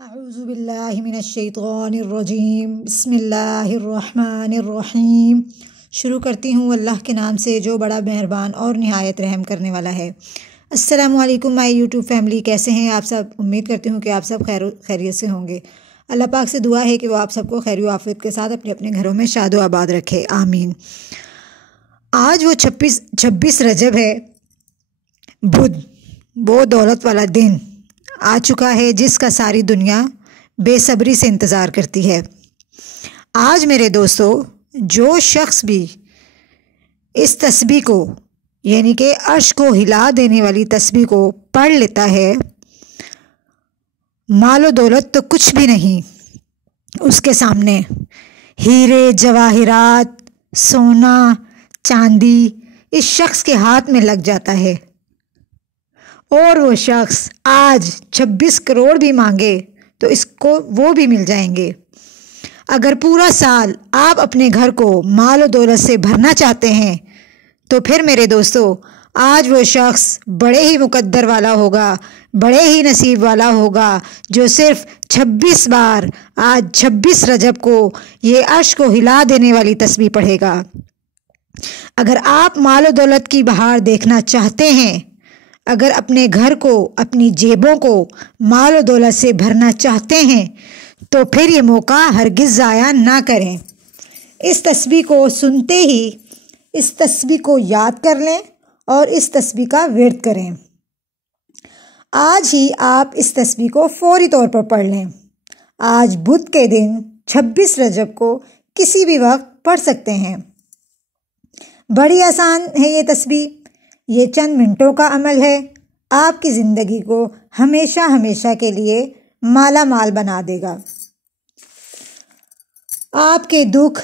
اعوذ باللہ من الشیطان الرجیم بسم اللہ الرحمن الرحیم۔ شروع کرتی ہوں اللہ کے نام سے جو بڑا مہربان اور نہایت رحم کرنے والا ہے۔ السلام علیکم مائی یوٹیوب فیملی، کیسے ہیں آپ سب؟ امید کرتی ہوں کہ آپ سب خیریت سے ہوں گے۔ اللہ پاک سے دعا ہے کہ وہ آپ سب کو خیر و عافیت کے ساتھ اپنے اپنے گھروں میں شاد و آباد رکھے، آمین۔ آج وہ 26 رجب ہے، بدھ، وہ دولت والا دن آ چکا ہے جس کا ساری دنیا بے صبری سے انتظار کرتی ہے۔ آج میرے دوستو، جو شخص بھی اس تسبیح کو یعنی کہ عرش کو ہلا دینے والی تسبیح کو پڑھ لیتا ہے، مال و دولت تو کچھ بھی نہیں اس کے سامنے۔ ہیرے جواہرات، سونا، چاندی اس شخص کے ہاتھ میں لگ جاتا ہے، اور وہ شخص آج 26 کروڑ بھی مانگے تو اس کو وہ بھی مل جائیں گے۔ اگر پورا سال آپ اپنے گھر کو مال و دولت سے بھرنا چاہتے ہیں تو پھر میرے دوستو، آج وہ شخص بڑے ہی مقدر والا ہوگا، بڑے ہی نصیب والا ہوگا، جو صرف 26 بار آج 26 رجب کو یہ عرش کو ہلا دینے والی تسبیح پڑھے گا۔ اگر آپ مال و دولت کی بہار دیکھنا چاہتے ہیں، اگر اپنے گھر کو، اپنی جیبوں کو مال و دولت سے بھرنا چاہتے ہیں تو پھر یہ موقع ہرگز ضائع نہ کریں۔ اس تسبیح کو سنتے ہی اس تسبیح کو یاد کر لیں اور اس تسبیح کا ورد کریں۔ آج ہی آپ اس تسبیح کو فوری طور پر پڑھ لیں۔ آج بدھ کے دن 26 رجب کو کسی بھی وقت پڑھ سکتے ہیں۔ بڑی آسان ہے یہ تسبیح، یہ چند منٹوں کا عمل ہے، آپ کی زندگی کو ہمیشہ ہمیشہ کے لیے مالا مال بنا دے گا۔ آپ کے دکھ،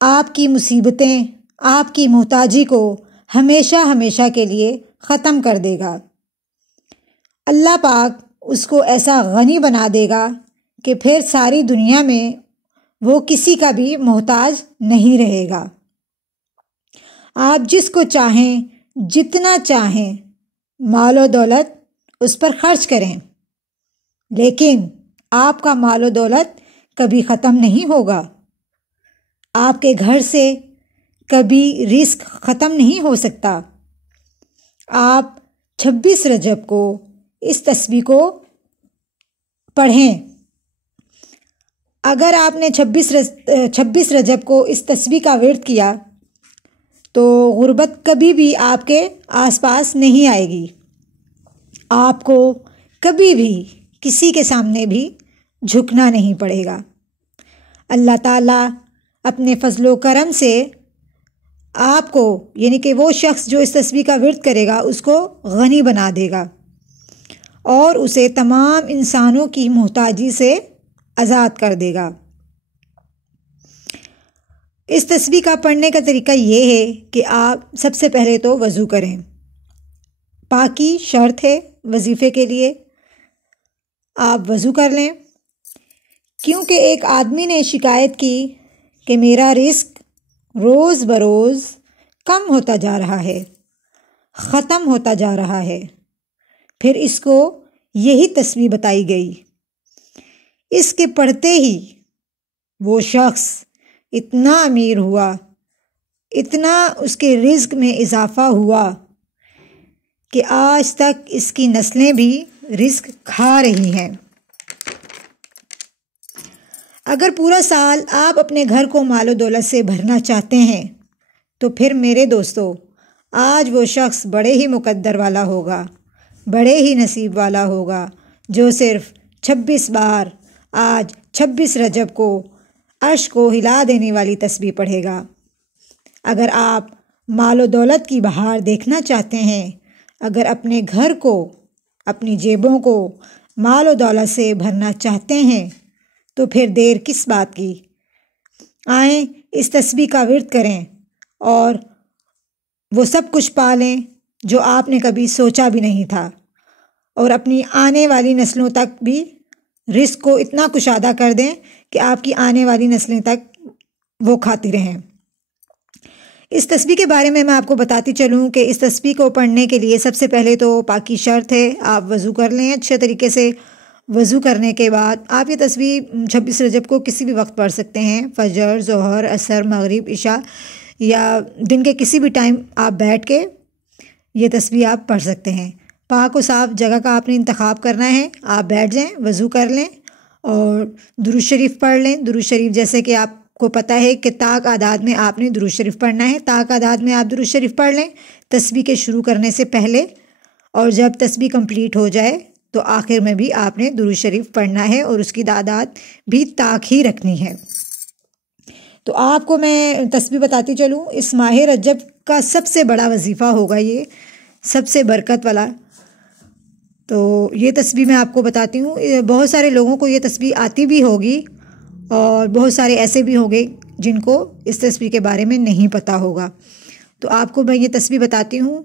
آپ کی مصیبتیں، آپ کی محتاجی کو ہمیشہ ہمیشہ کے لیے ختم کر دے گا۔ اللہ پاک اس کو ایسا غنی بنا دے گا کہ پھر ساری دنیا میں وہ کسی کا بھی محتاج نہیں رہے گا۔ آپ جس کو چاہیں، جتنا چاہیں مال و دولت اس پر خرچ کریں، لیکن آپ کا مال و دولت کبھی ختم نہیں ہوگا۔ آپ کے گھر سے کبھی رزق ختم نہیں ہو سکتا۔ آپ 26 رجب کو اس تسبیح کو پڑھیں۔ اگر آپ نے 26 رجب کو اس تسبیح کا ورد کیا تو غربت کبھی بھی آپ کے آس پاس نہیں آئے گی۔ آپ کو کبھی بھی کسی کے سامنے بھی جھکنا نہیں پڑے گا۔ اللہ تعالیٰ اپنے فضل و کرم سے آپ کو یعنی کہ وہ شخص جو اس تسبیح کا ورد کرے گا اس کو غنی بنا دے گا اور اسے تمام انسانوں کی محتاجی سے آزاد کر دے گا۔ اس تسبیح کا پڑھنے کا طریقہ یہ ہے کہ آپ سب سے پہلے تو وضو کریں۔ پاکی شرط ہے وظیفے کے لیے، آپ وضو کر لیں، کیونکہ ایک آدمی نے شکایت کی کہ میرا رزق روز بروز کم ہوتا جا رہا ہے، ختم ہوتا جا رہا ہے۔ پھر اس کو یہی تسبیح بتائی گئی۔ اس کے پڑھتے ہی وہ شخص اتنا امیر ہوا، اتنا اس کے رزق میں اضافہ ہوا کہ آج تک اس کی نسلیں بھی رزق کھا رہی ہیں۔ اگر پورا سال آپ اپنے گھر کو مال و دولت سے بھرنا چاہتے ہیں تو پھر میرے دوستو، آج وہ شخص بڑے ہی مقدر والا ہوگا، بڑے ہی نصیب والا ہوگا، جو صرف 26 بار آج 26 رجب کو عرش کو ہلا دینے والی تسبیح پڑھے گا۔ اگر آپ مال و دولت کی بہار دیکھنا چاہتے ہیں، اگر اپنے گھر کو، اپنی جیبوں کو مال و دولت سے بھرنا چاہتے ہیں تو پھر دیر کس بات کی؟ آئیں اس تسبیح کا ورد کریں اور وہ سب کچھ پا لیں جو آپ نے کبھی سوچا بھی نہیں تھا، اور اپنی آنے والی نسلوں تک بھی رزق کو اتنا کشادہ کر دیں کہ آپ کی آنے والی نسلیں تک وہ کھاتی رہیں۔ اس تسبیح کے بارے میں آپ کو بتاتی چلوں کہ اس تسبیح کو پڑھنے کے لیے سب سے پہلے تو پاکی شرط ہے، آپ وضو کر لیں اچھے طریقے سے، وضو کرنے کے بعد آپ یہ تسبیح 26 رجب کو کسی بھی وقت پڑھ سکتے ہیں، فجر، ظہر، عصر، مغرب، عشاء یا دن کے کسی بھی ٹائم آپ بیٹھ کے یہ تسبیح آپ پڑھ سکتے ہیں۔ پاک و صاف جگہ کا آپ نے انتخاب کرنا ہے، آپ بیٹھ جائیں، وضو کر لیں اور درود شریف پڑھ لیں۔ درود شریف جیسے کہ آپ کو پتہ ہے کہ طاق اعداد میں آپ نے درود شریف پڑھنا ہے، طاق اعداد میں آپ درود شریف پڑھ لیں تسبیح کے شروع کرنے سے پہلے، اور جب تسبیح کمپلیٹ ہو جائے تو آخر میں بھی آپ نے درود شریف پڑھنا ہے اور اس کی تعداد بھی طاق ہی رکھنی ہے۔ تو آپ کو میں تسبیح بتاتی چلوں، اس ماہ رجب کا سب سے بڑا وظیفہ ہوگا، یہ سب سے برکت والا۔ تو یہ تسبیح میں آپ کو بتاتی ہوں، بہت سارے لوگوں کو یہ تسبیح آتی بھی ہوگی اور بہت سارے ایسے بھی ہوں گے جن کو اس تسبیح کے بارے میں نہیں پتہ ہوگا۔ تو آپ کو میں یہ تسبیح بتاتی ہوں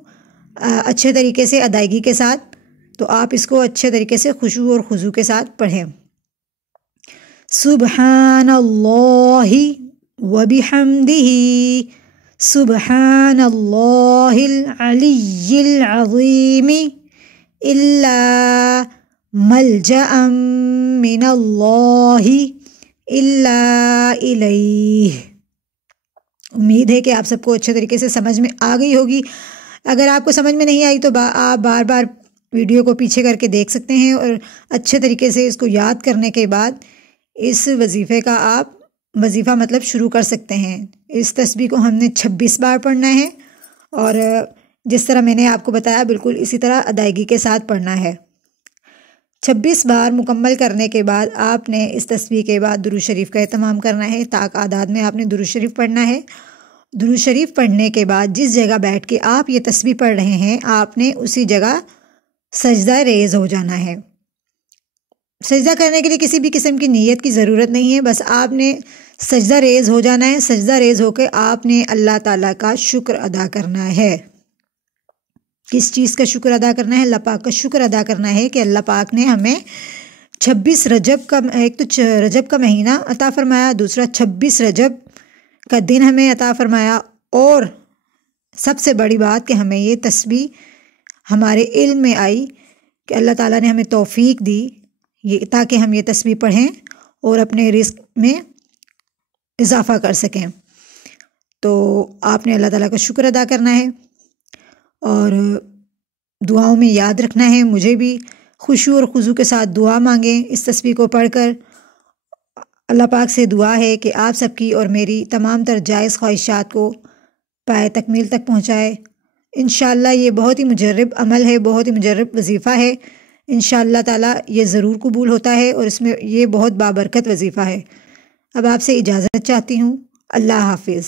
اچھے طریقے سے، ادائیگی کے ساتھ، تو آپ اس کو اچھے طریقے سے خشوع اور خضوع کے ساتھ پڑھیں۔ سبحان اللہ وبحمدہ، سبحان اللہ العلی العظیم، الا ملجأ من اللہ الا الیہ۔ امید ہے کہ آپ سب کو اچھے طریقے سے سمجھ میں آ گئی ہوگی۔ اگر آپ کو سمجھ میں نہیں آئی تو آپ بار بار ویڈیو کو پیچھے کر کے دیکھ سکتے ہیں اور اچھے طریقے سے اس کو یاد کرنے کے بعد اس وظیفے کا آپ وظیفہ مطلب شروع کر سکتے ہیں۔ اس تسبیح کو ہم نے 26 بار پڑھنا ہے اور جس طرح میں نے آپ کو بتایا بالکل اسی طرح ادائیگی کے ساتھ پڑھنا ہے۔ 26 بار مکمل کرنے کے بعد آپ نے اس تسبیح کے بعد درود شریف کا اہتمام کرنا ہے، طاق اعداد میں آپ نے درود شریف پڑھنا ہے۔ درود شریف پڑھنے کے بعد جس جگہ بیٹھ کے آپ یہ تسبیح پڑھ رہے ہیں آپ نے اسی جگہ سجدہ ریز ہو جانا ہے۔ سجدہ کرنے کے لیے کسی بھی قسم کی نیت کی ضرورت نہیں ہے، بس آپ نے سجدہ ریز ہو جانا ہے۔ سجدہ ریز ہو کے آپ نے اللہ تعالیٰ کا شکر ادا کرنا ہے۔ کس چیز کا شکر ادا کرنا ہے؟ اللہ پاک کا شکر ادا کرنا ہے کہ اللہ پاک نے ہمیں 26 رجب کا، ایک تو رجب کا مہینہ عطا فرمایا، دوسرا 26 رجب کا دن ہمیں عطا فرمایا، اور سب سے بڑی بات کہ ہمیں یہ تسبیح ہمارے علم میں آئی کہ اللہ تعالیٰ نے ہمیں توفیق دی یہ تاکہ ہم یہ تسبیح پڑھیں اور اپنے رزق میں اضافہ کر سکیں۔ تو آپ نے اللہ تعالیٰ کا شکر ادا کرنا ہے اور دعاؤں میں یاد رکھنا ہے۔ مجھے بھی خشوع اور خضوع کے ساتھ دعا مانگیں اس تسبیح کو پڑھ کر۔ اللہ پاک سے دعا ہے کہ آپ سب کی اور میری تمام تر جائز خواہشات کو پائے تکمیل تک پہنچائے۔ انشاءاللہ یہ بہت ہی مجرب عمل ہے، بہت ہی مجرب وظیفہ ہے۔ انشاءاللہ تعالیٰ یہ ضرور قبول ہوتا ہے اور اس میں یہ بہت بابرکت وظیفہ ہے۔ اب آپ سے اجازت چاہتی ہوں۔ اللہ حافظ۔